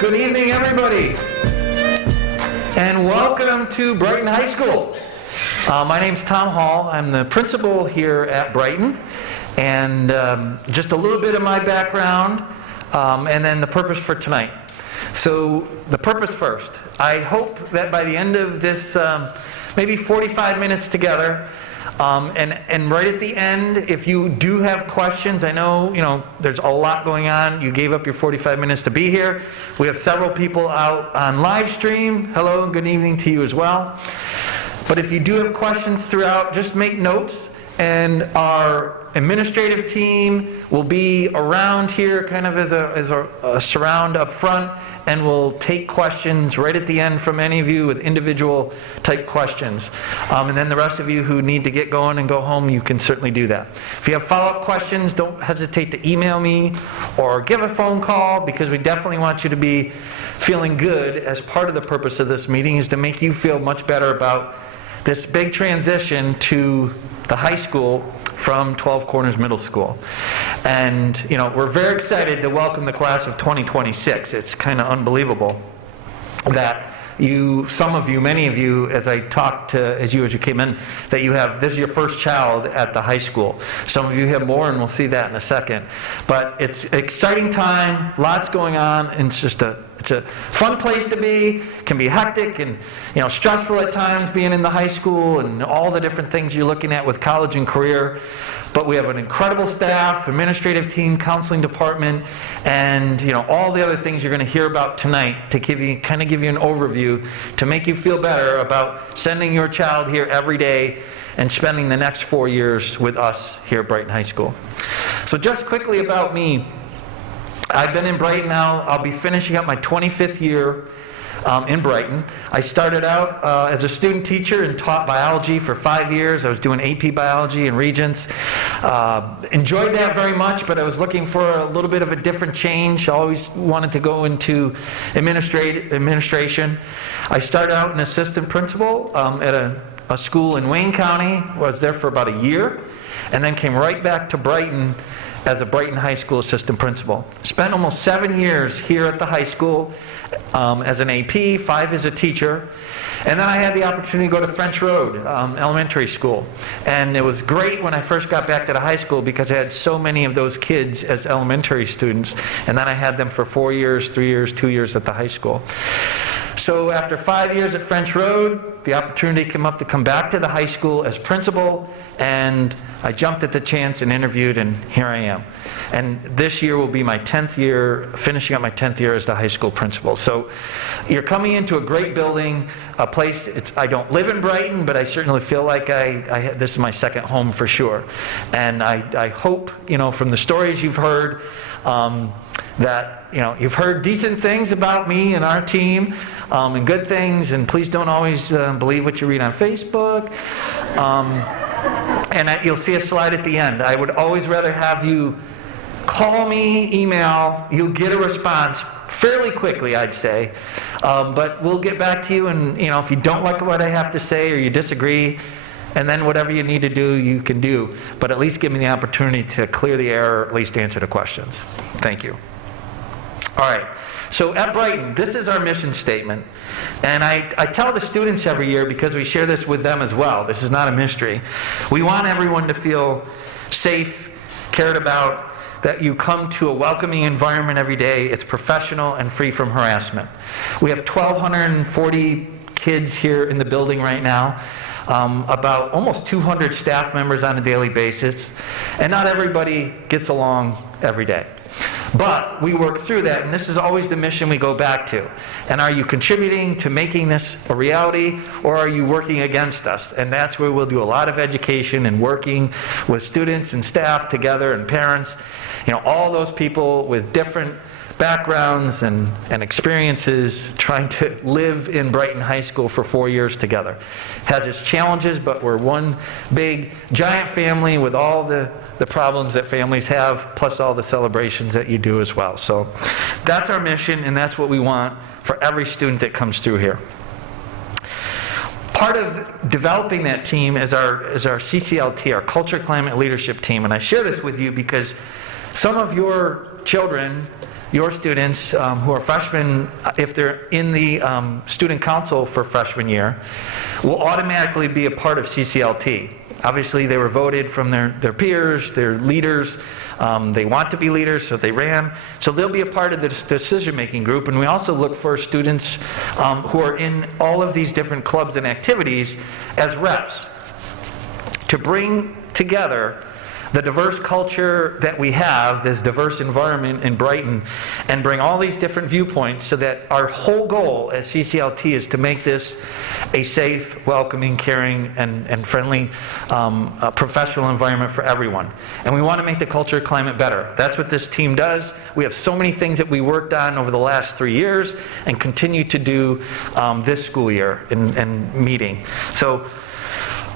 Good evening, everybody, and welcome to Brighton High School. My name's Tom Hall. I'm the principal here at Brighton, and just a little bit of my background, and then the purpose for tonight. So the purpose first. I hope that by the end of this, maybe 45 minutes together, and right at the end, if you do have questions, I know, there's a lot going on. You gave up your 45 minutes to be here. We have several people out on live stream. Hello and good evening to you as well. But if you do have questions throughout, just make notes, and our administrative team will be around here kind of as a surround up front, and we'll take questions right at the end from any of you with individual type questions. And then the rest of you who need to get going and go home, you can certainly do that. If you have follow-up questions, don't hesitate to email me or give a phone call, because we definitely want you to be feeling good. As part of the purpose of this meeting is to make you feel much better about this big transition to the high school from 12 Corners Middle School. And, we're very excited to welcome the class of 2026. It's kind of unbelievable that many of you, as I talked to as you came in, that this is your first child at the high school. Some of you have more, and we'll see that in a second. But it's an exciting time, lots going on, and it's a fun place to be. It can be hectic and stressful at times being in the high school and all the different things you're looking at with college and career. But we have an incredible staff, administrative team, counseling department, and all the other things you're going to hear about tonight to give you an overview to make you feel better about sending your child here every day and spending the next 4 years with us here at Brighton High School. So just quickly about me. I've been in Brighton now. I'll be finishing up my 25th year in Brighton. I started out as a student teacher and taught biology for 5 years. I was doing AP biology and Regents. Enjoyed that very much, but I was looking for a little bit of a different change. I always wanted to go into administration. I started out an assistant principal at a school in Wayne County. I was there for about a year, and then came right back to Brighton as a Brighton High School assistant principal. Spent almost 7 years here at the high school as an AP, 5 as a teacher. And then I had the opportunity to go to French Road Elementary School. And it was great when I first got back to the high school, because I had so many of those kids as elementary students. And then I had them for 4 years, 3 years, 2 years at the high school. So after 5 years at French Road, the opportunity came up to come back to the high school as principal, and I jumped at the chance and interviewed, and here I am. And this year will be my 10th year, finishing up my 10th year as the high school principal. So you're coming into a great building, a place, I don't live in Brighton, but I certainly feel like this is my second home for sure. And I hope, from the stories you've heard, that you've heard decent things about me and our team, and good things, and please don't always believe what you read on Facebook. And you'll see a slide at the end. I would always rather have you call me, email. You'll get a response fairly quickly, I'd say. But we'll get back to you, and if you don't like what I have to say or you disagree, and then whatever you need to do, you can do. But at least give me the opportunity to clear the air, or at least answer the questions. Thank you. All right. So at Brighton, this is our mission statement. And I tell the students every year, because we share this with them as well. This is not a mystery. We want everyone to feel safe, cared about, that you come to a welcoming environment every day. It's professional and free from harassment. We have 1,240 kids here in the building right now. About almost 200 staff members on a daily basis, and not everybody gets along every day. But we work through that, and this is always the mission we go back to. And are you contributing to making this a reality, or are you working against us? And that's where we'll do a lot of education and working with students and staff together, and parents, all those people with different backgrounds and experiences, trying to live in Brighton High School for 4 years together. Has its challenges, but we're one big giant family with all the problems that families have, plus all the celebrations that you do as well. So that's our mission, and that's what we want for every student that comes through here. Part of developing that team is our CCLT, our Culture, Climate, Leadership team. And I share this with you because some of your children your students who are freshmen, if they're in the student council for freshman year, will automatically be a part of CCLT. Obviously, they were voted from their peers, their leaders. They want to be leaders, so they ran. So they'll be a part of the decision-making group. And we also look for students who are in all of these different clubs and activities as reps to bring together the diverse culture that we have, this diverse environment in Brighton, and bring all these different viewpoints so that our whole goal as CCLT is to make this a safe, welcoming, caring, and friendly professional environment for everyone. And we want to make the culture climate better. That's what this team does. We have so many things that we worked on over the last 3 years and continue to do this school year and meeting. So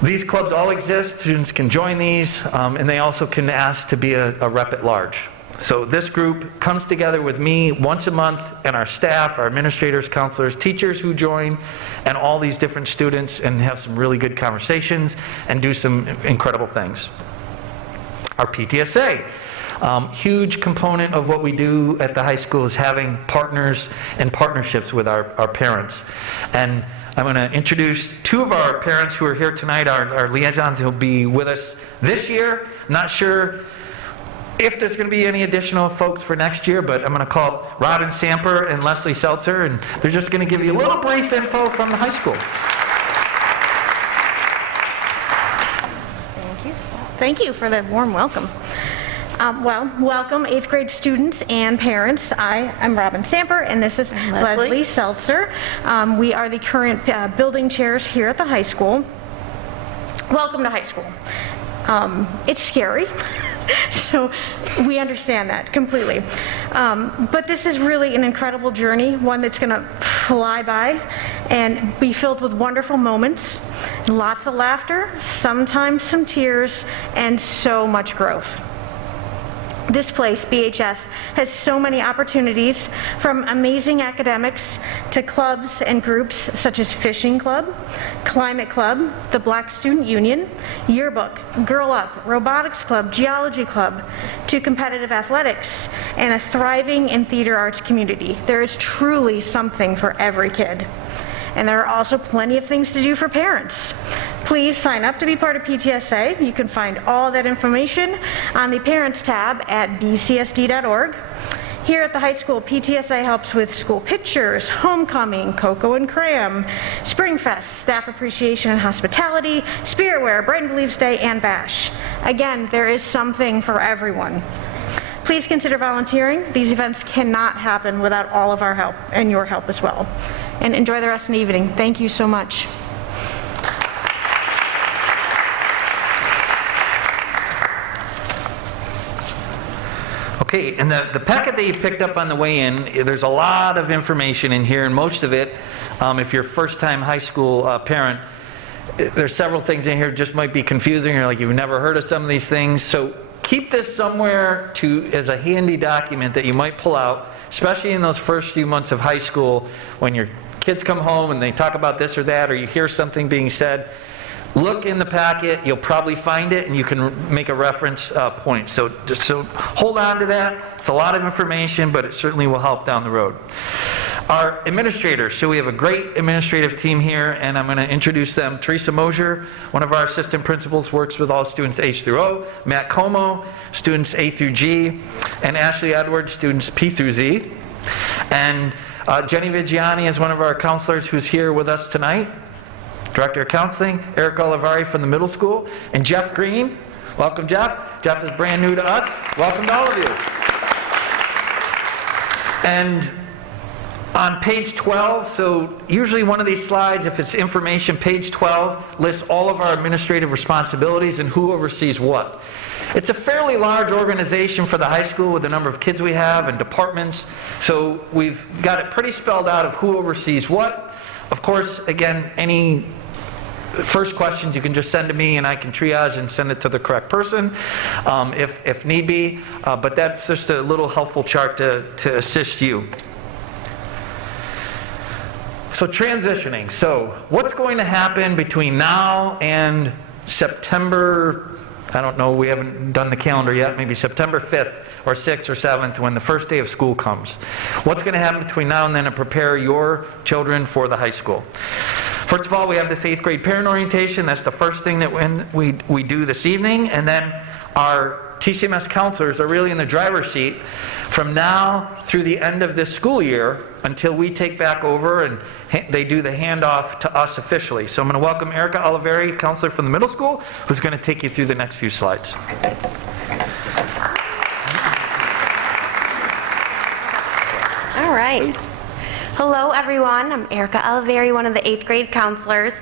these clubs all exist, students can join these, and they also can ask to be a rep at large. So this group comes together with me once a month, and our staff, our administrators, counselors, teachers who join, and all these different students, and have some really good conversations and do some incredible things. Our PTSA. Huge component of what we do at the high school is having partners and partnerships with our parents. And I'm going to introduce two of our parents who are here tonight, our liaisons who will be with us this year. Not sure if there's going to be any additional folks for next year, but I'm going to call Robin Samper and Leslie Seltzer, and they're just going to give you a little brief info from the high school. Thank you. Thank you for the warm welcome. Welcome 8th grade students and parents. I am Robin Samper, and this is Leslie Seltzer. We are the current building chairs here at the high school. Welcome to high school. It's scary, so we understand that completely. But this is really an incredible journey, one that's going to fly by and be filled with wonderful moments, lots of laughter, sometimes some tears, and so much growth. This place, BHS, has so many opportunities, from amazing academics to clubs and groups such as Fishing Club, Climate Club, the Black Student Union, Yearbook, Girl Up, Robotics Club, Geology Club, to competitive athletics, and a thriving and theater arts community. There is truly something for every kid. And there are also plenty of things to do for parents. Please sign up to be part of PTSA. You can find all that information on the Parents tab at bcsd.org. Here at the high school, PTSA helps with school pictures, homecoming, Cocoa and Cram, Springfest, staff appreciation and hospitality, Spirit Wear, Brighton Believes Day, and Bash. Again, there is something for everyone. Please consider volunteering. These events cannot happen without all of our help, and your help as well. And enjoy the rest of the evening. Thank you so much. Okay, and the packet that you picked up on the way in, there's a lot of information in here, and most of it, if you're a first-time high school parent, there's several things in here that just might be confusing, or like you've never heard of some of these things. So keep this somewhere as a handy document that you might pull out, especially in those first few months of high school when your kids come home and they talk about this or that, or you hear something being said. Look in the packet, you'll probably find it, and you can make a reference point. So hold on to that. It's a lot of information, but it certainly will help down the road. Our administrators, so we have a great administrative team here, and I'm going to introduce them. Teresa Mosier, one of our assistant principals, works with all students H through O. Matt Como, students A through G. And Ashley Edwards, students P through Z. And Jenny Vigiani is one of our counselors who's here with us tonight. Director of Counseling, Eric Olivari from the middle school, and Jeff Green. Welcome, Jeff. Jeff is brand new to us. Welcome to all of you. And on page 12, so usually one of these slides, if it's information, page 12 lists all of our administrative responsibilities and who oversees what. It's a fairly large organization for the high school with the number of kids we have and departments, so we've got it pretty spelled out of who oversees what. Of course, again, any first questions you can just send to me and I can triage and send it to the correct person if need be, but that's just a little helpful chart to assist you. So transitioning, so what's going to happen between now and September, I don't know, we haven't done the calendar yet, maybe September 5th or 6th or 7th when the first day of school comes. What's going to happen between now and then to prepare your children for the high school? First of all, we have this 8th grade parent orientation. That's the first thing that we do this evening. And then our TCMS counselors are really in the driver's seat from now through the end of this school year until we take back over and they do the handoff to us officially. So I'm going to welcome Erica Oliveri, counselor from the middle school, who's going to take you through the next few slides. All right. Hello, everyone. I'm Erica Oliveri, one of the 8th grade counselors.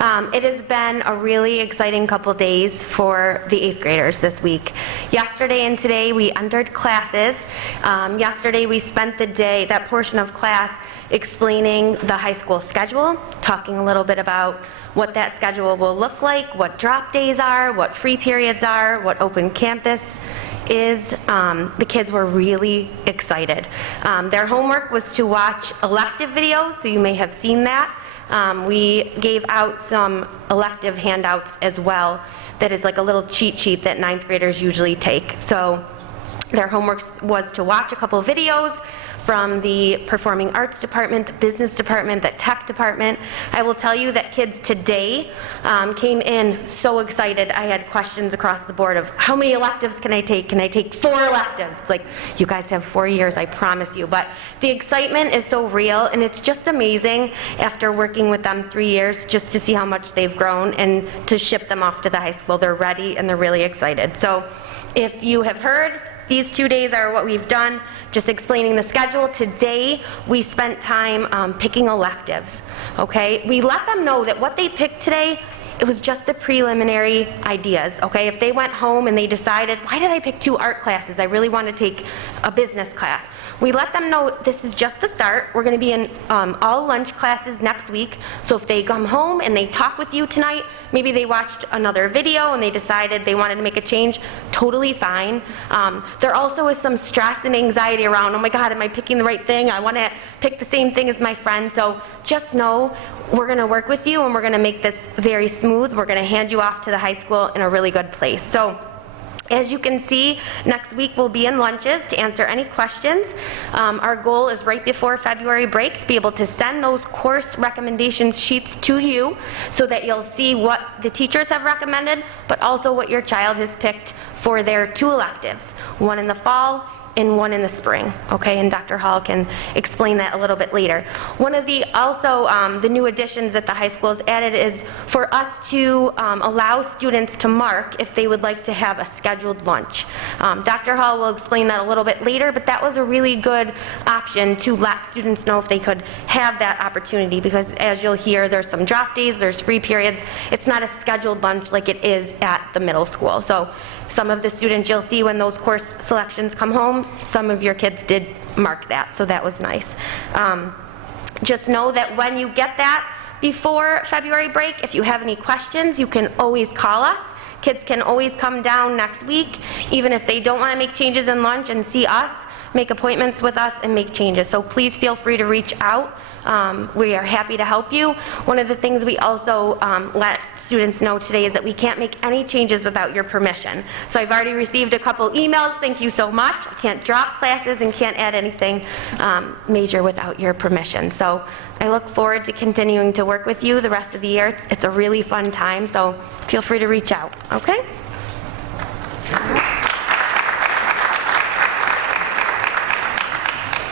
It has been a really exciting couple days for the 8th graders this week. Yesterday and today we entered classes. Yesterday we spent the day, that portion of class, explaining the high school schedule, talking a little bit about what that schedule will look like, what drop days are, what free periods are, what open campus is. The kids were really excited. Their homework was to watch elective videos, so you may have seen that. We gave out some elective handouts as well that is like a little cheat sheet that 9th graders usually take. So their homework was to watch a couple videos from the performing arts department, the business department, the tech department. I will tell you that kids today came in so excited. I had questions across the board of how many electives can I take? Can I take 4 electives? It's like, you guys have 4 years, I promise you. But the excitement is so real, and it's just amazing after working with them 3 years just to see how much they've grown and to ship them off to the high school. They're ready and they're really excited. So if you have heard, these 2 days are what we've done, just explaining the schedule. Today, we spent time picking electives, okay? We let them know that what they picked today, it was just the preliminary ideas, okay? If they went home and they decided, why did I pick 2 art classes? I really want to take a business class. We let them know this is just the start. We're going to be in all lunch classes next week. So if they come home and they talk with you tonight, maybe they watched another video and they decided they wanted to make a change, totally fine. There also is some stress and anxiety around, oh my God, am I picking the right thing? I want to pick the same thing as my friend. So just know we're going to work with you and we're going to make this very smooth. We're going to hand you off to the high school in a really good place. So as you can see, next week we'll be in lunches to answer any questions. Our goal is right before February break to be able to send those course recommendation sheets to you so that you'll see what the teachers have recommended, but also what your child has picked for their 2 electives, one in the fall and one in the spring, okay? And Dr. Hall can explain that a little bit later. One of the, also, the new additions that the high school has added is for us to allow students to mark if they would like to have a scheduled lunch. Dr. Hall will explain that a little bit later, but that was a really good option to let students know if they could have that opportunity, because as you'll hear, there's some drop days, there's free periods. It's not a scheduled lunch like it is at the middle school. So some of the students you'll see when those course selections come home, some of your kids did mark that, so that was nice. Just know that when you get that before February break, if you have any questions, you can always call us. Kids can always come down next week, even if they don't want to make changes in lunch, and see us, make appointments with us, and make changes. So please feel free to reach out. We are happy to help you. One of the things we also let students know today is that we can't make any changes without your permission. So I've already received a couple emails, thank you so much. I can't drop classes and can't add anything major without your permission. So I look forward to continuing to work with you the rest of the year. It's a really fun time, so feel free to reach out, okay?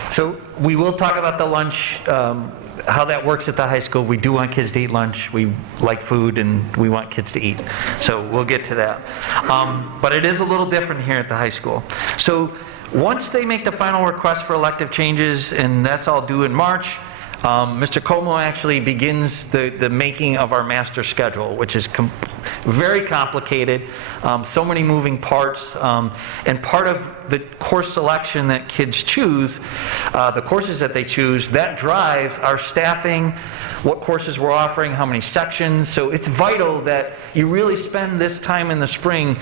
So we will talk about the lunch, how that works at the high school. We do want kids to eat lunch. We like food and we want kids to eat. So we'll get to that. But it is a little different here at the high school. So once they make the final request for elective changes, and that's all due in March, Mr. Como actually begins the making of our master schedule, which is very complicated, so many moving parts, and part of the course selection that kids choose, the courses that they choose, that drives our staffing, what courses we're offering, how many sections. So it's vital that you really spend this time in the spring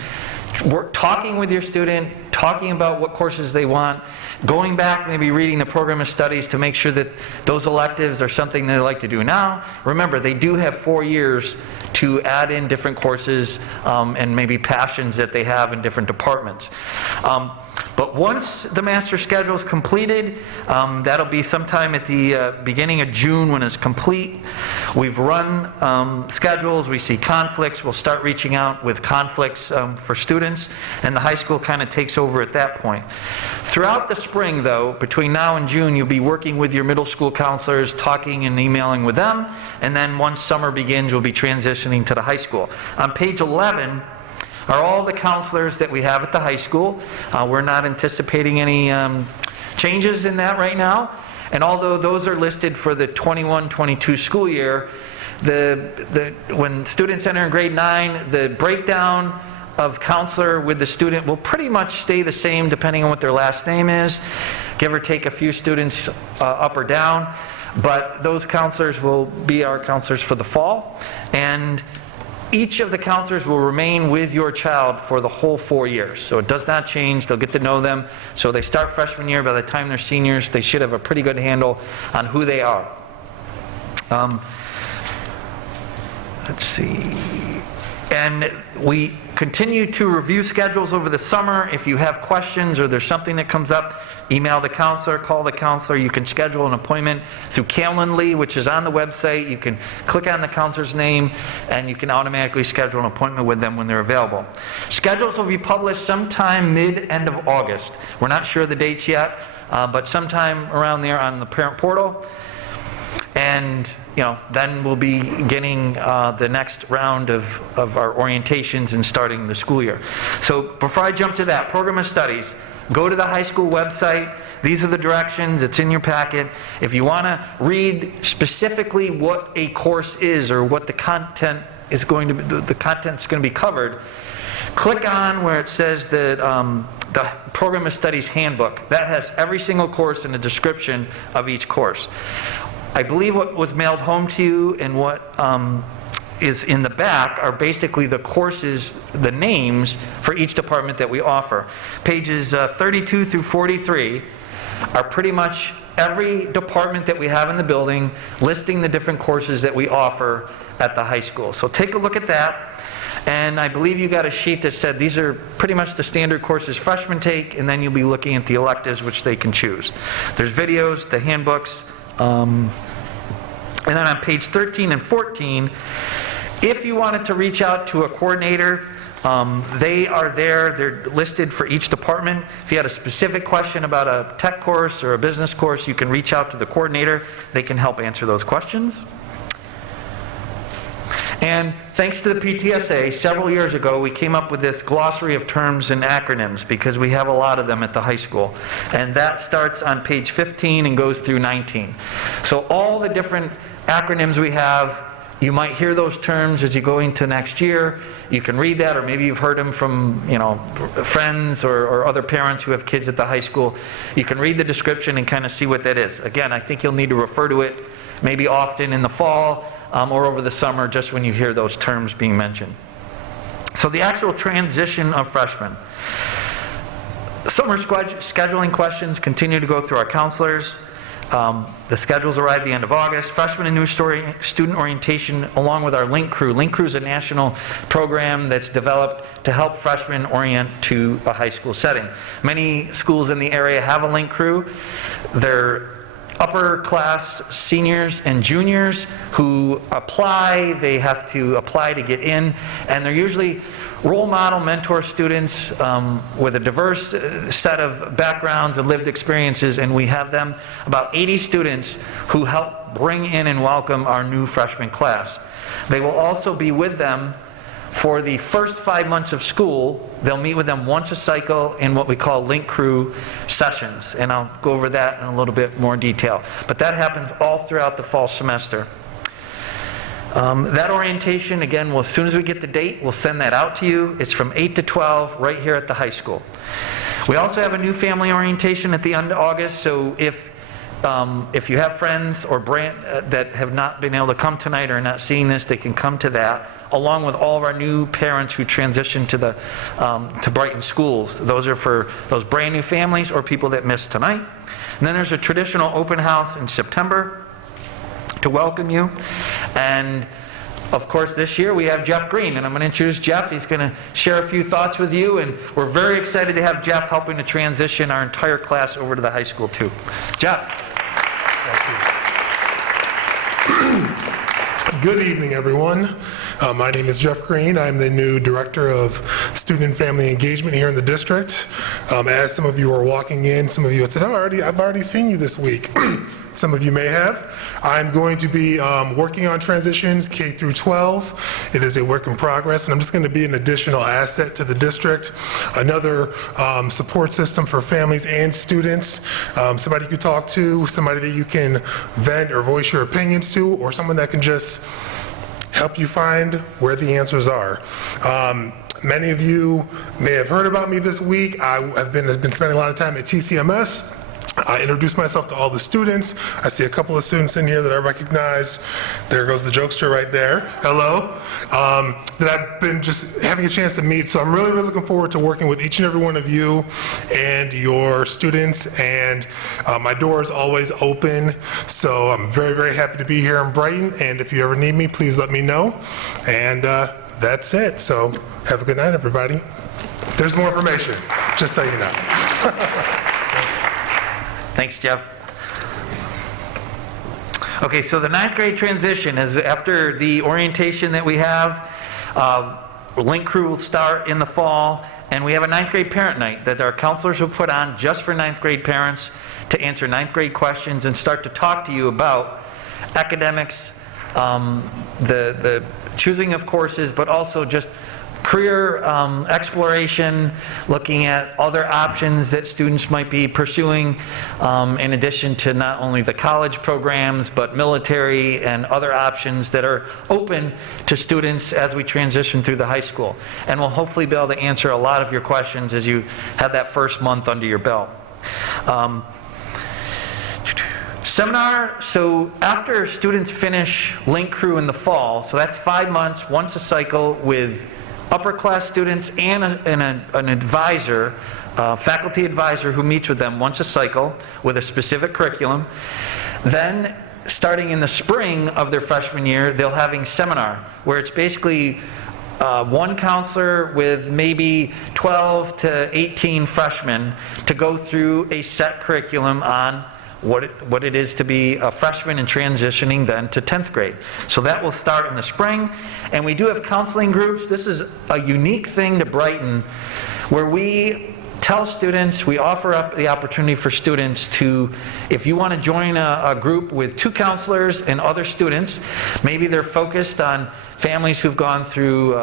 talking with your student, talking about what courses they want, going back, maybe reading the program of studies to make sure that those electives are something they like to do now. Remember, they do have 4 years to add in different courses and maybe passions that they have in different departments. But once the master schedule is completed, that'll be sometime at the beginning of June when it's complete. We've run schedules, we see conflicts, we'll start reaching out with conflicts for students, and the high school kind of takes over at that point. Throughout the spring, though, between now and June, you'll be working with your middle school counselors, talking and emailing with them, and then once summer begins, you'll be transitioning to the high school. On page 11, are all the counselors that we have at the high school. We're not anticipating any changes in that right now. And although those are listed for the 21-22 school year, when students enter in grade 9, the breakdown of counselor with the student will pretty much stay the same depending on what their last name is, give or take a few students up or down. But those counselors will be our counselors for the fall. And each of the counselors will remain with your child for the whole 4 years. So it does not change. They'll get to know them. So they start freshman year. By the time they're seniors, they should have a pretty good handle on who they are. Let's see. And we continue to review schedules over the summer. If you have questions or there's something that comes up, email the counselor, call the counselor. You can schedule an appointment through Calendly, which is on the website. You can click on the counselor's name, and you can automatically schedule an appointment with them when they're available. Schedules will be published sometime mid-end of August. We're not sure the dates yet, but sometime around there on the parent portal. And then we'll be getting the next round of our orientations and starting the school year. So before I jump to that, program of studies, go to the high school website. These are the directions. It's in your packet. If you want to read specifically what a course is or what the content is going to be, the content's going to be covered, click on where it says that the program of studies handbook. That has every single course and a description of each course. I believe what was mailed home to you and what is in the back are basically the courses, the names for each department that we offer. Pages 32 through 43 are pretty much every department that we have in the building, listing the different courses that we offer at the high school. So take a look at that. And I believe you got a sheet that said these are pretty much the standard courses freshmen take, and then you'll be looking at the electives which they can choose. There's videos, the handbooks, and then on page 13 and 14, if you wanted to reach out to a coordinator, they are there. They're listed for each department. If you had a specific question about a tech course or a business course, you can reach out to the coordinator. They can help answer those questions. And thanks to the PTSA, several years ago, we came up with this glossary of terms and acronyms because we have a lot of them at the high school. And that starts on page 15 and goes through 19. So all the different acronyms we have, you might hear those terms as you go into next year. You can read that, or maybe you've heard them from friends or other parents who have kids at the high school. You can read the description and kind of see what that is. Again, I think you'll need to refer to it maybe often in the fall or over the summer, just when you hear those terms being mentioned. So the actual transition of freshmen. Summer scheduling questions continue to go through our counselors. The schedules arrive at the end of August. Freshman and new student orientation along with our Link Crew. Link Crew is a national program that's developed to help freshmen orient to a high school setting. Many schools in the area have a Link Crew. They're upper class seniors and juniors who apply. They have to apply to get in, and they're usually role model mentor students with a diverse set of backgrounds and lived experiences, and we have them, about 80 students, who help bring in and welcome our new freshman class. They will also be with them for the first 5 months of school. They'll meet with them once a cycle in what we call Link Crew sessions, and I'll go over that in a little bit more detail. But that happens all throughout the fall semester. That orientation, again, as soon as we get the date, we'll send that out to you. It's from 8 to 12 right here at the high school. We also have a new family orientation at the end of August, so if you have friends or that have not been able to come tonight or are not seeing this, they can come to that, along with all of our new parents who transition to Brighton schools. Those are for those brand new families or people that missed tonight. And then there's a traditional open house in September to welcome you. And of course, this year we have Jeff Green, and I'm going to introduce Jeff. He's going to share a few thoughts with you, and we're very excited to have Jeff helping to transition our entire class over to the high school too. Jeff. Good evening, everyone. My name is Jeff Green. I'm the new Director of Student and Family Engagement here in the district. As some of you are walking in, some of you have said, I've already seen you this week. Some of you may have. I'm going to be working on transitions K through 12. It is a work in progress, and I'm just going to be an additional asset to the district, another support system for families and students, somebody you can talk to, somebody that you can vent or voice your opinions to, or someone that can just help you find where the answers are. Many of you may have heard about me this week. I have been spending a lot of time at TCMS. I introduced myself to all the students. I see a couple of students in here that I recognize. There goes the jokester right there. Hello. That I've been just having a chance to meet. So I'm really, really looking forward to working with each and every one of you and your students. And my door is always open. So I'm very, very happy to be here in Brighton. And if you ever need me, please let me know. And that's it. So have a good night, everybody. There's more information, just so you know. Thanks, Jeff. Okay, so the 9th grade transition is after the orientation that we have. Link Crew will start in the fall, and we have a 9th grade parent night that our counselors will put on just for 9th grade parents to answer 9th grade questions and start to talk to you about academics, the choosing of courses, but also just career exploration, looking at other options that students might be pursuing, in addition to not only the college programs, but military and other options that are open to students as we transition through the high school. And we'll hopefully be able to answer a lot of your questions as you have that first month under your belt. Seminar, so after students finish Link Crew in the fall, so that's 5 months, once a cycle with upper class students and an advisor, faculty advisor who meets with them once a cycle with a specific curriculum. Then starting in the spring of their freshman year, they'll having seminar where it's basically one counselor with maybe 12 to 18 freshmen to go through a set curriculum on what it is to be a freshman and transitioning then to 10th grade. So that will start in the spring. And we do have counseling groups. This is a unique thing to Brighton where we tell students, we offer up the opportunity for students to, if you want to join a group with 2 counselors and other students, maybe they're focused on families who've gone through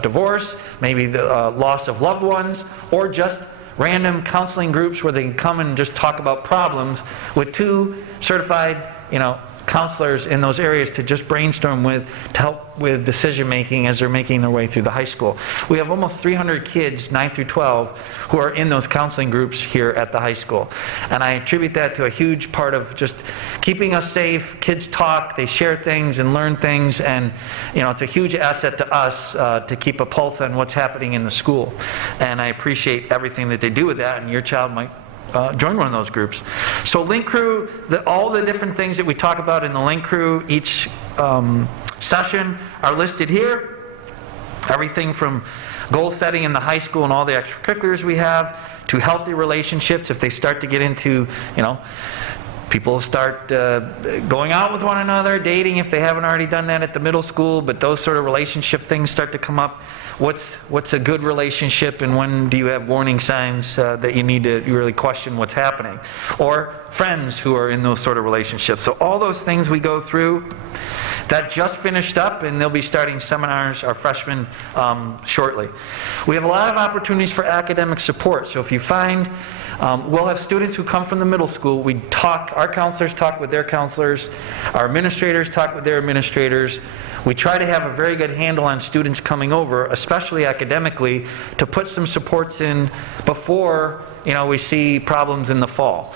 divorce, maybe the loss of loved ones, or just random counseling groups where they can come and just talk about problems with 2 certified, counselors in those areas to just brainstorm with, to help with decision making as they're making their way through the high school. We have almost 300 kids, 9 through 12, who are in those counseling groups here at the high school. And I attribute that to a huge part of just keeping us safe. Kids talk, they share things and learn things, and it's a huge asset to us to keep a pulse on what's happening in the school. And I appreciate everything that they do with that, and your child might join one of those groups. So Link Crew, all the different things that we talk about in the Link Crew each session are listed here. Everything from goal setting in the high school and all the extracurriculars we have, to healthy relationships if they start to get into, people start going out with one another, dating if they haven't already done that at the middle school, but those sort of relationship things start to come up. What's a good relationship, and when do you have warning signs that you need to really question what's happening? Or friends who are in those sort of relationships. So all those things we go through. That just finished up, and they'll be starting seminars, our freshmen, shortly. We have a lot of opportunities for academic support. So if you find, we'll have students who come from the middle school. Our counselors talk with their counselors. Our administrators talk with their administrators. We try to have a very good handle on students coming over, especially academically, to put some supports in before we see problems in the fall.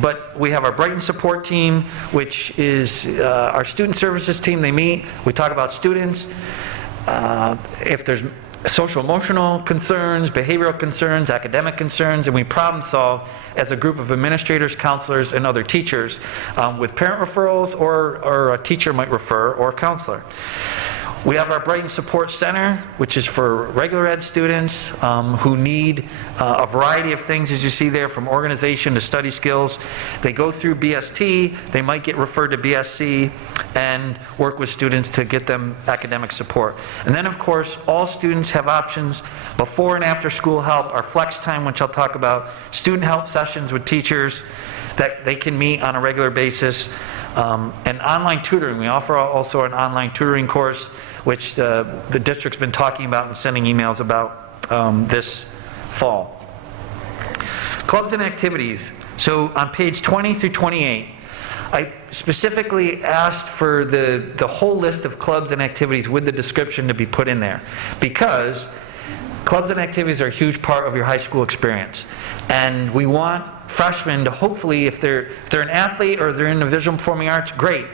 But we have our Brighton support team, which is our student services team. They meet, we talk about students. If there's social emotional concerns, behavioral concerns, academic concerns, and we problem solve as a group of administrators, counselors, and other teachers with parent referrals, or a teacher might refer, or a counselor. We have our Brighton Support Center, which is for regular ed students who need a variety of things, as you see there, from organization to study skills. They go through BST, they might get referred to BSC, and work with students to get them academic support. And then, of course, all students have options before and after school help, our flex time, which I'll talk about, student help sessions with teachers that they can meet on a regular basis, and online tutoring. We offer also an online tutoring course, which the district's been talking about and sending emails about this fall. Clubs and activities. So on page 20 through 28, I specifically asked for the whole list of clubs and activities with the description to be put in there, because clubs and activities are a huge part of your high school experience. And we want freshmen to hopefully, if they're an athlete or they're in the visual performing arts, great.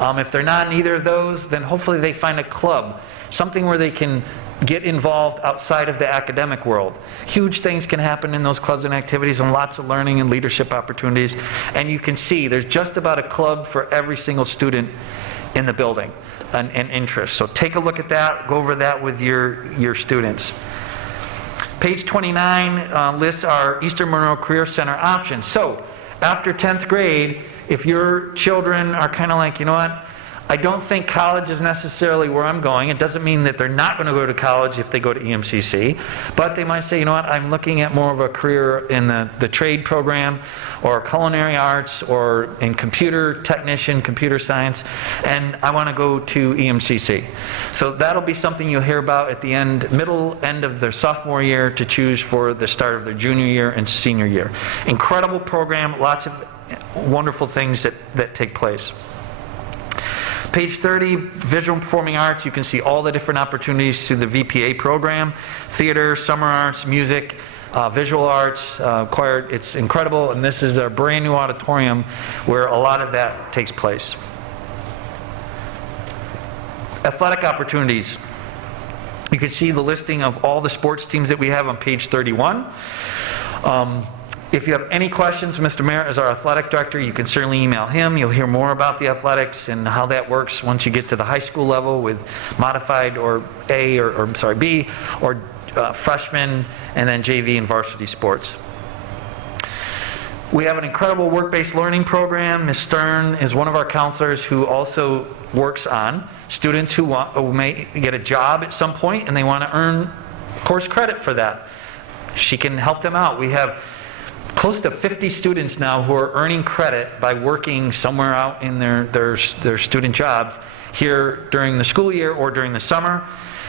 If they're not in either of those, then hopefully they find a club, something where they can get involved outside of the academic world. Huge things can happen in those clubs and activities, and lots of learning and leadership opportunities. And you can see there's just about a club for every single student in the building and interest. So take a look at that, go over that with your students. Page 29 lists our Eastern Monroe Career Center options. So after 10th grade, if your children are kind of like, you know what, I don't think college is necessarily where I'm going. It doesn't mean that they're not going to go to college if they go to EMCC, but they might say, you know what, I'm looking at more of a career in the trade program, or culinary arts, or in computer technician, computer science, and I want to go to EMCC. So that'll be something you'll hear about at the middle end of their sophomore year to choose for the start of their junior year and senior year. Incredible program, lots of wonderful things that take place. Page 30, Visual Performing Arts, you can see all the different opportunities through the VPA program, theater, summer arts, music, visual arts, choir. It's incredible, and this is a brand new auditorium where a lot of that takes place. Athletic opportunities. You can see the listing of all the sports teams that we have on page 31. If you have any questions, Mr. Merritt is our athletic director. You can certainly email him. You'll hear more about the athletics and how that works once you get to the high school level with modified or B, or freshman, and then JV and varsity sports. We have an incredible work-based learning program. Ms. Stern is one of our counselors who also works on students who may get a job at some point and they want to earn course credit for that. She can help them out. We have close to 50 students now who are earning credit by working somewhere out in their student jobs here during the school year or during the summer.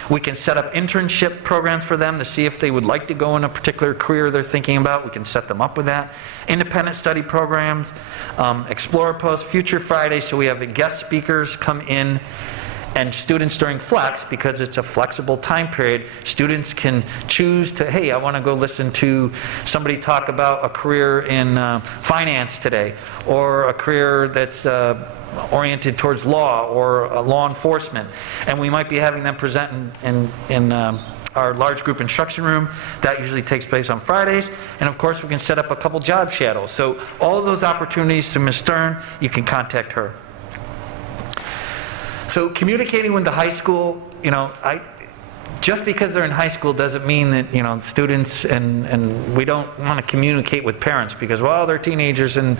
We can set up internship programs for them to see if they would like to go in a particular career they're thinking about. We can set them up with that. Independent study programs, Explorer Post, Future Friday, so we have guest speakers come in, and students during Flex, because it's a flexible time period, students can choose to, hey, I want to go listen to somebody talk about a career in finance today, or a career that's oriented towards law or law enforcement. And we might be having them present in our large group instruction room. That usually takes place on Fridays. And of course, we can set up a couple job shadows. So all of those opportunities to Ms. Stern, you can contact her. So communicating with the high school, just because they're in high school doesn't mean that, students and we don't want to communicate with parents because, well, they're teenagers and,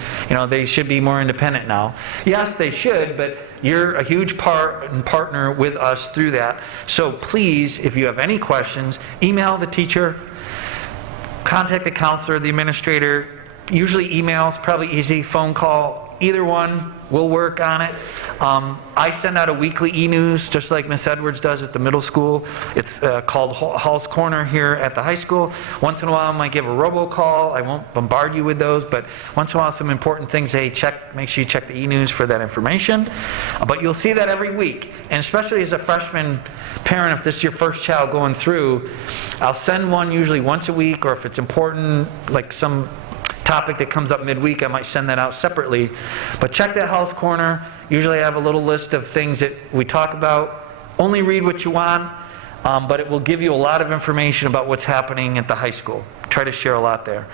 they should be more independent now. Yes, they should, but you're a huge part and partner with us through that. So please, if you have any questions, email the teacher, contact the counselor, the administrator. Usually email's probably easy, phone call, either one, we'll work on it. I send out a weekly e-news, just like Miss Edwards does at the middle school. It's called Hall's Corner here at the high school. Once in a while, I might give a robocall. I won't bombard you with those, but once in a while, some important things, hey, make sure you check the e-news for that information. But you'll see that every week, and especially as a freshman parent, if this is your first child going through, I'll send one usually once a week, or if it's important, like some topic that comes up midweek, I might send that out separately. But check that Hall's Corner. Usually I have a little list of things that we talk about. Only read what you want. but it will give you a lot of information about what's happening at the high school. Try to share a lot there.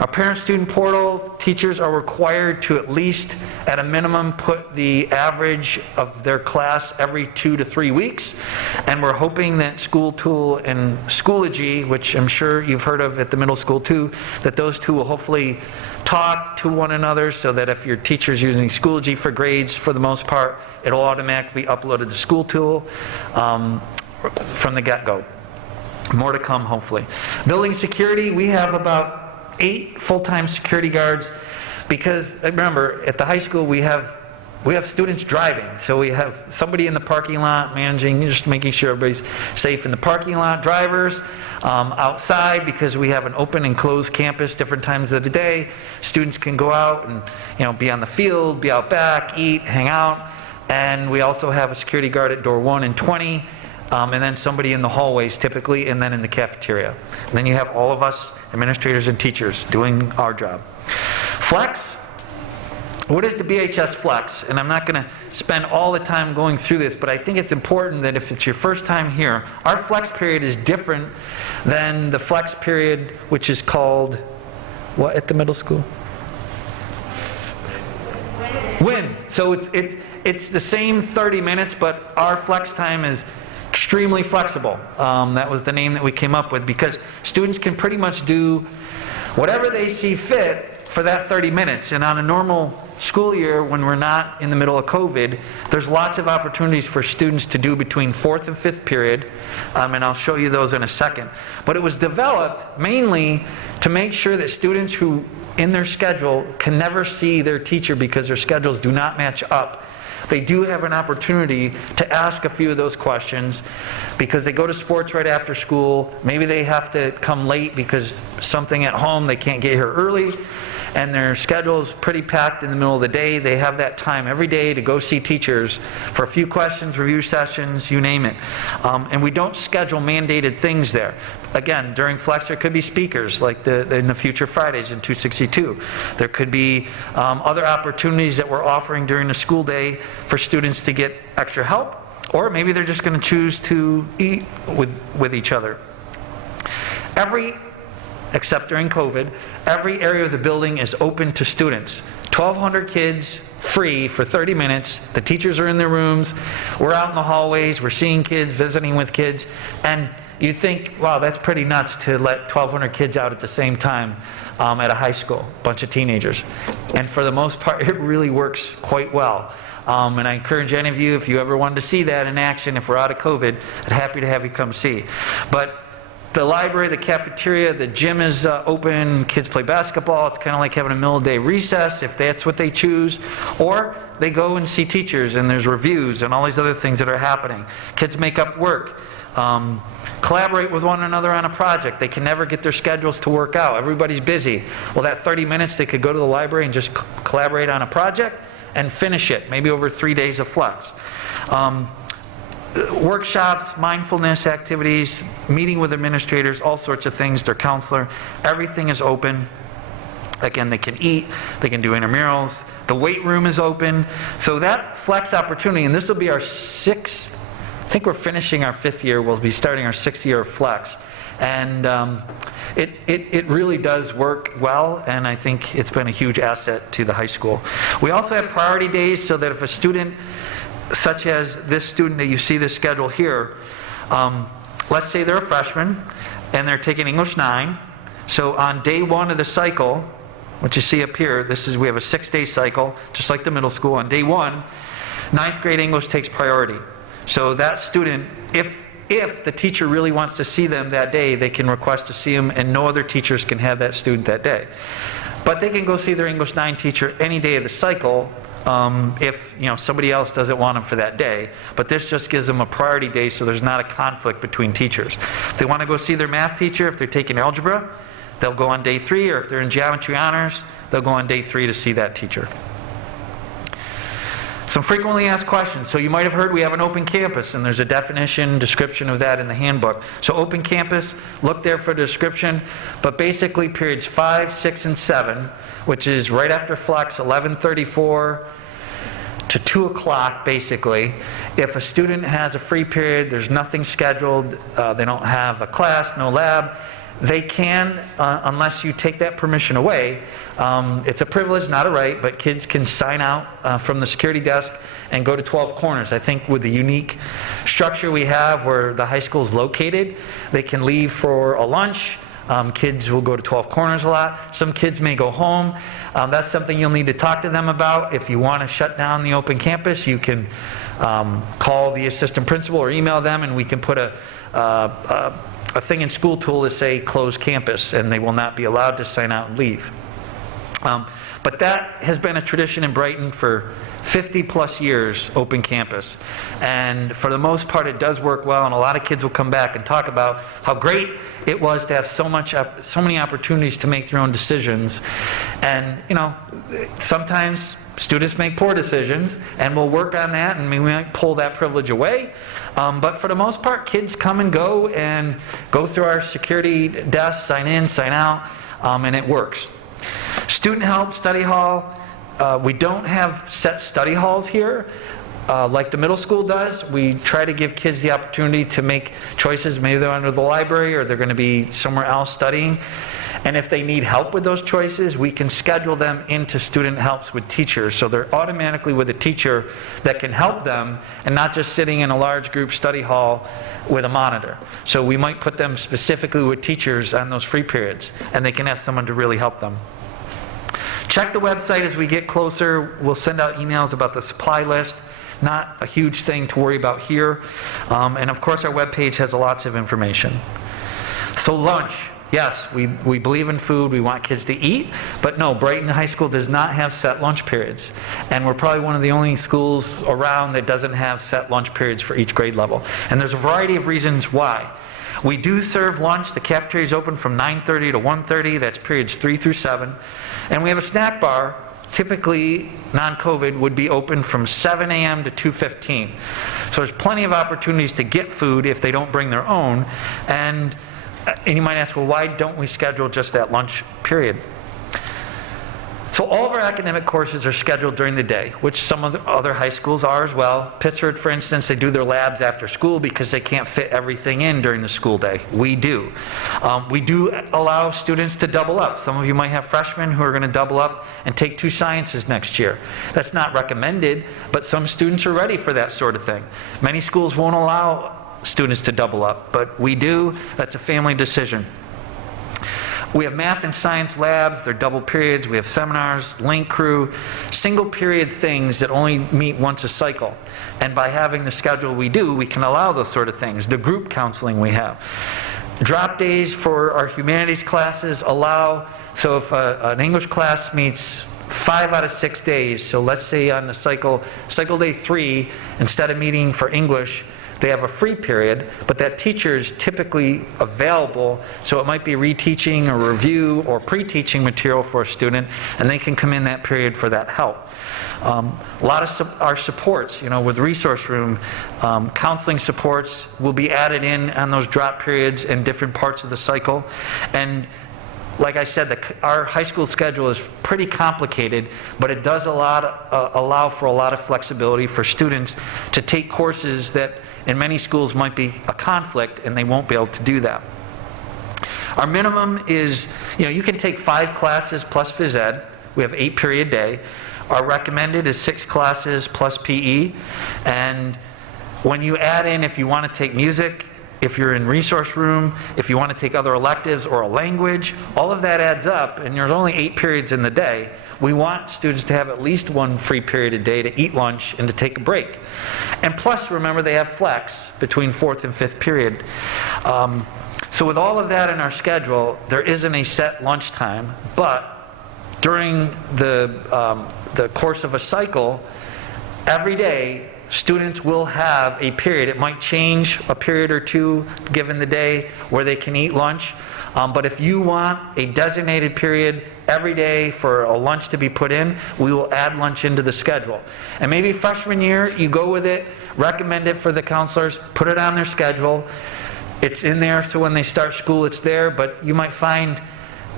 Our parent-student portal, teachers are required to at least, at a minimum, put the average of their class every 2 to 3 weeks. And we're hoping that School Tool and Schoology, which I'm sure you've heard of at the middle school too, that those two will hopefully talk to one another so that if your teacher's using Schoology for grades, for the most part, it'll automatically be uploaded to School Tool from the get-go. More to come, hopefully. Building security, we have about 8 full-time security guards because, remember, at the high school we have students driving. So we have somebody in the parking lot managing, just making sure everybody's safe in the parking lot, drivers, outside because we have an open and closed campus different times of the day. Students can go out and be on the field, be out back, eat, hang out. And we also have a security guard at door 1 and 20. And then somebody in the hallways typically, and then in the cafeteria. And then you have all of us, administrators and teachers, doing our job. Flex. What is the BHS Flex? And I'm not going to spend all the time going through this, but I think it's important that if it's your first time here, our Flex period is different than the Flex period, which is called, what at the middle school? Win. So it's the same 30 minutes, but our Flex time is extremely flexible. That was the name that we came up with because students can pretty much do whatever they see fit for that 30 minutes. And on a normal school year, when we're not in the middle of COVID, there's lots of opportunities for students to do between 4th and 5th period, and I'll show you those in a second. But it was developed mainly to make sure that students who, in their schedule, can never see their teacher because their schedules do not match up, they do have an opportunity to ask a few of those questions because they go to sports right after school. Maybe they have to come late because something at home, they can't get here early, and their schedule is pretty packed in the middle of the day. They have that time every day to go see teachers for a few questions, review sessions, you name it. And we don't schedule mandated things there. Again, during Flex, there could be speakers like in the Future Fridays in 262. There could be other opportunities that we're offering during the school day for students to get extra help, or maybe they're just going to choose to eat with each other. Except during COVID, every area of the building is open to students. 1,200 kids, free for 30 minutes. The teachers are in their rooms. We're out in the hallways. We're seeing kids, visiting with kids. And you think, wow, that's pretty nuts to let 1,200 kids out at the same time at a high school, a bunch of teenagers. And for the most part, it really works quite well. And I encourage any of you, if you ever wanted to see that in action, if we're out of COVID, I'd happy to have you come see. But the library, the cafeteria, the gym is open. Kids play basketball. It's kind of like having a middle of the day recess if that's what they choose. Or they go and see teachers and there's reviews and all these other things that are happening. Kids make up work. Collaborate with one another on a project. They can never get their schedules to work out. Everybody's busy. Well, that 30 minutes they could go to the library and just collaborate on a project and finish it, maybe over 3 days of Flex. Workshops, mindfulness activities, meeting with administrators, all sorts of things, their counselor, everything is open. Again, they can eat, they can do intramurals, the weight room is open. So that Flex opportunity, and this will be our 6th, I think we're finishing our 5th year, we'll be starting our 6th year of Flex. And it really does work well, and I think it's been a huge asset to the high school. We also have priority days so that if a student, such as this student that you see this schedule here, let's say they're a freshman and they're taking English 9. So on day 1 of the cycle, what you see up here, we have a 6-day cycle, just like the middle school. On day 1, 9th grade English takes priority. So that student, if the teacher really wants to see them that day, they can request to see them, and no other teachers can have that student that day. But they can go see their English 9 teacher any day of the cycle if somebody else doesn't want them for that day. But this just gives them a priority day so there's not a conflict between teachers. If they want to go see their math teacher, if they're taking algebra, they'll go on day 3, or if they're in geometry honors, they'll go on day 3 to see that teacher. Some frequently asked questions. So you might have heard we have an open campus, and there's a definition, description of that in the handbook. So open campus, look there for the description. But basically periods 5, 6, and 7, which is right after Flex, 11:34 to 2 o'clock, basically. If a student has a free period, there's nothing scheduled, they don't have a class, no lab, they can, unless you take that permission away, it's a privilege, not a right, but kids can sign out from the security desk and go to 12 Corners. I think with the unique structure we have where the high school is located, they can leave for a lunch. Kids will go to 12 Corners a lot. Some kids may go home. That's something you'll need to talk to them about. If you want to shut down the open campus, you can call the assistant principal or email them, and we can put a thing in school tool to say close campus, and they will not be allowed to sign out and leave. But that has been a tradition in Brighton for 50 plus years, open campus. And for the most part, it does work well, and a lot of kids will come back and talk about how great it was to have so many opportunities to make their own decisions. And, you know, sometimes students make poor decisions, and we'll work on that, and we might pull that privilege away. But for the most part, kids come and go through our security desk, sign in, sign out, and it works. Student help, study hall. We don't have set study halls here like the middle school does. We try to give kids the opportunity to make choices. Maybe they're under the library or they're going to be somewhere else studying. And if they need help with those choices, we can schedule them into student helps with teachers. So they're automatically with a teacher that can help them and not just sitting in a large group study hall with a monitor. So we might put them specifically with teachers on those free periods, and they can have someone to really help them. Check the website as we get closer. We'll send out emails about the supply list. Not a huge thing to worry about here. And of course, our webpage has lots of information. So lunch. Yes, we believe in food. We want kids to eat. But no, Brighton High School does not have set lunch periods. And we're probably one of the only schools around that doesn't have set lunch periods for each grade level. And there's a variety of reasons why. We do serve lunch. The cafeteria is open from 9:30 to 1:30. That's periods 3 through 7. And we have a snack bar, typically non-COVID, would be open from 7 a.m. to 2:15. So there's plenty of opportunities to get food if they don't bring their own. And you might ask, well, why don't we schedule just that lunch period? So all of our academic courses are scheduled during the day, which some of the other high schools are as well. Pittsford, for instance, they do their labs after school because they can't fit everything in during the school day. We do. We do allow students to double up. Some of you might have freshmen who are going to double up and take 2 sciences next year. That's not recommended, but some students are ready for that sort of thing. Many schools won't allow students to double up, but we do. That's a family decision. We have math and science labs, they're double periods. We have seminars, link crew, single period things that only meet once a cycle. And by having the schedule we do, we can allow those sort of things. The group counseling we have. Drop days for our humanities classes allow, so if an English class meets 5 out of 6 days, so let's say on the cycle day 3, instead of meeting for English, they have a free period, but that teacher is typically available, so it might be reteaching or review or pre-teaching material for a student, and they can come in that period for that help. A lot of our supports, with resource room, counseling supports will be added in on those drop periods in different parts of the cycle. And like I said, our high school schedule is pretty complicated, but it does allow for a lot of flexibility for students to take courses that in many schools might be a conflict, and they won't be able to do that. Our minimum is, you can take 5 classes plus phys ed. We have 8 period day. Our recommended is 6 classes plus PE. And when you add in, if you want to take music, if you're in resource room, if you want to take other electives or a language, all of that adds up, and there's only 8 periods in the day. We want students to have at least 1 free period a day to eat lunch and to take a break. And plus, remember, they have flex between 4th and 5th period. So with all of that in our schedule, there isn't a set lunchtime, but during the course of a cycle, every day, students will have a period. It might change a period or 2 given the day where they can eat lunch. But if you want a designated period every day for a lunch to be put in, we will add lunch into the schedule. And maybe freshman year, you go with it, recommend it for the counselors, put it on their schedule. It's in there so when they start school, it's there. But you might find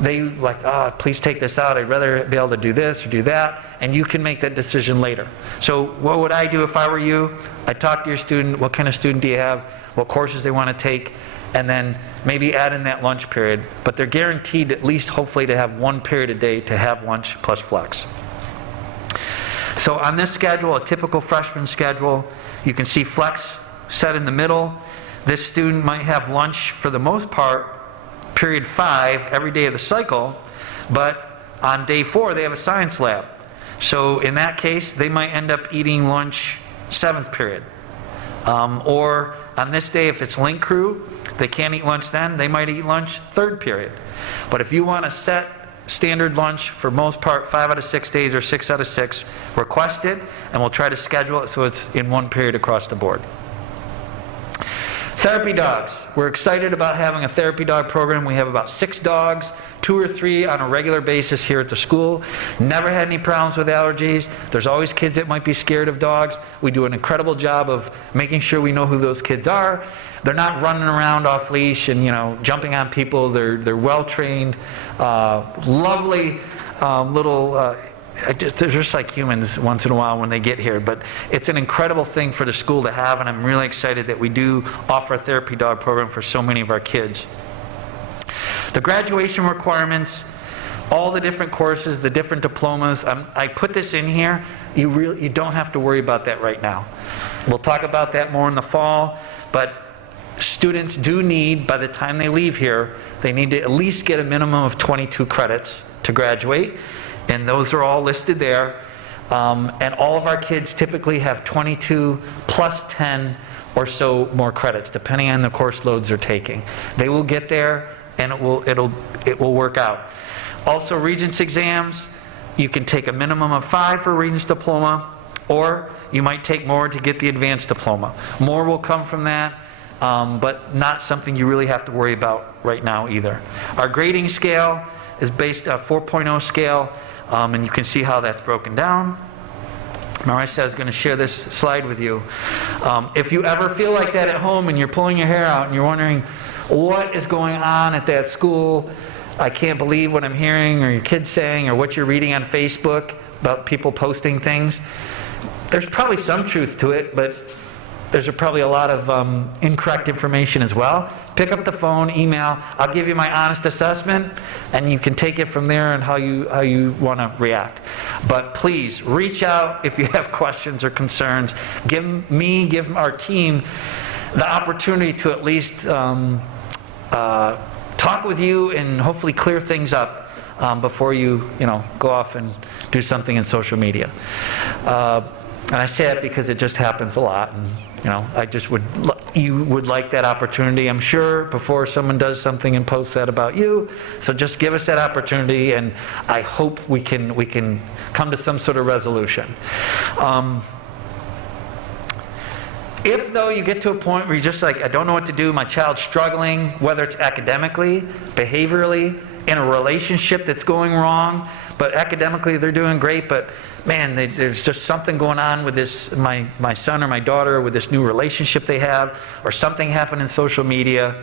they like, oh, please take this out. I'd rather be able to do this or do that. And you can make that decision later. So what would I do if I were you? I'd talk to your student. What kind of student do you have? What courses they want to take? And then maybe add in that lunch period. But they're guaranteed at least hopefully to have 1 period a day to have lunch plus flex. So on this schedule, a typical freshman schedule, you can see flex set in the middle. This student might have lunch for the most part, period 5, every day of the cycle, but on day 4 they have a science lab. So in that case, they might end up eating lunch 7th period. Or on this day, if it's link crew, they can't eat lunch then, they might eat lunch 3rd period. But if you want to set standard lunch for most part 5 out of 6 days or 6 out of 6, request it, and we'll try to schedule it so it's in 1 period across the board. Therapy dogs. We're excited about having a therapy dog program. We have about 6 dogs, 2 or 3 on a regular basis here at the school. Never had any problems with allergies. There's always kids that might be scared of dogs. We do an incredible job of making sure we know who those kids are. They're not running around off leash and jumping on people. They're well trained, lovely little. They're just like humans once in a while when they get here, but it's an incredible thing for the school to have, and I'm really excited that we do offer a therapy dog program for so many of our kids. The graduation requirements, all the different courses, the different diplomas, I put this in here. You don't have to worry about that right now. We'll talk about that more in the fall, but students do need, by the time they leave here, they need to at least get a minimum of 22 credits to graduate. And those are all listed there. And all of our kids typically have 22 plus 10 or so more credits, depending on the course loads they're taking. They will get there, and it will work out. Also, Regents exams, you can take a minimum of 5 for a Regents diploma, or you might take more to get the advanced diploma. More will come from that, but not something you really have to worry about right now either. Our grading scale is based on a 4.0 scale. And you can see how that's broken down. Marissa is going to share this slide with you. If you ever feel like that at home and you're pulling your hair out and you're wondering what is going on at that school, I can't believe what I'm hearing or your kids saying or what you're reading on Facebook about people posting things, there's probably some truth to it, but there's probably a lot of incorrect information as well. Pick up the phone, email. I'll give you my honest assessment, and you can take it from there and how you want to react. But please reach out if you have questions or concerns. Give our team the opportunity to at least talk with you and hopefully clear things up before you go off and do something in social media. And I say it because it just happens a lot. And, I just you would like that opportunity, I'm sure, before someone does something and posts that about you. So just give us that opportunity, and I hope we can come to some sort of resolution. If, though, you get to a point where you're just like, I don't know what to do, my child's struggling, whether it's academically, behaviorally, in a relationship that's going wrong, but academically they're doing great, but man, there's just something going on with this, my son or my daughter, with this new relationship they have, or something happened in social media,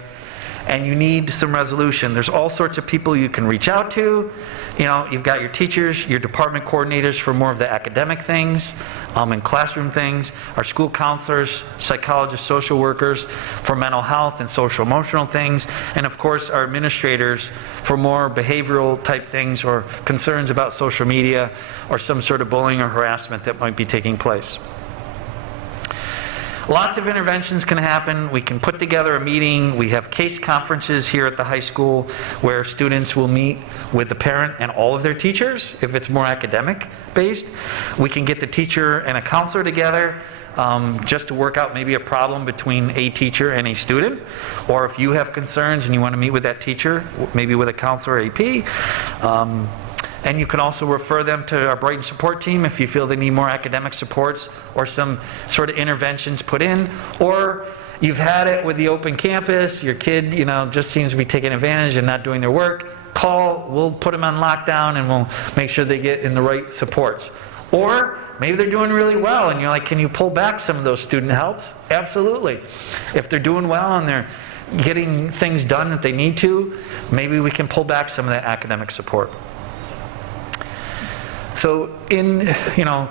and you need some resolution. There's all sorts of people you can reach out to. You've got your teachers, your department coordinators for more of the academic things and classroom things, our school counselors, psychologists, social workers for mental health and social emotional things, and of course our administrators for more behavioral type things or concerns about social media or some sort of bullying or harassment that might be taking place. Lots of interventions can happen. We can put together a meeting. We have case conferences here at the high school where students will meet with the parent and all of their teachers if it's more academic based. We can get the teacher and a counselor together just to work out maybe a problem between a teacher and a student. Or if you have concerns and you want to meet with that teacher, maybe with a counselor or AP. And you can also refer them to our Brighton support team if you feel they need more academic supports or some sort of interventions put in. Or you've had it with the open campus, your kid just seems to be taking advantage and not doing their work. Call, we'll put them on lockdown and we'll make sure they get in the right supports. Or maybe they're doing really well and you're like, can you pull back some of those student helps? Absolutely. If they're doing well and getting things done that they need to, maybe we can pull back some of that academic support. So in,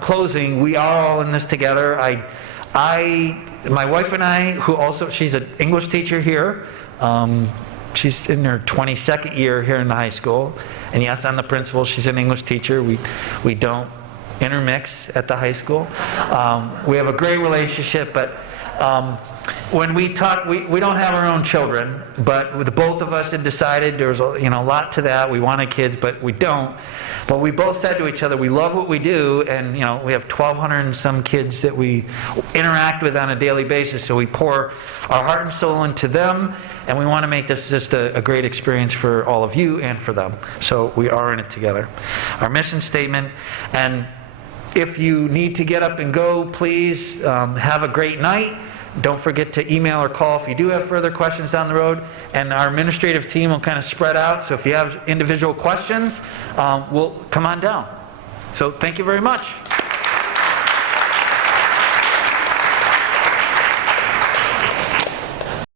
closing, we are all in this together. My wife and I, who also, she's an English teacher here. She's in her 22nd year here in the high school. And yes, I'm the principal. She's an English teacher. We don't intermix at the high school. We have a great relationship, but when we talk, we don't have our own children, but the both of us had decided there was a lot to that. We wanted kids, but we don't. But we both said to each other, we love what we do, and we have 1,200 and some kids that we interact with on a daily basis, so we pour our heart and soul into them, and we want to make this just a great experience for all of you and for them. So we are in it together. Our mission statement, and if you need to get up and go, please have a great night. Don't forget to email or call if you do have further questions down the road. And our administrative team will kind of spread out. So if you have individual questions, we'll come on down. So thank you very much.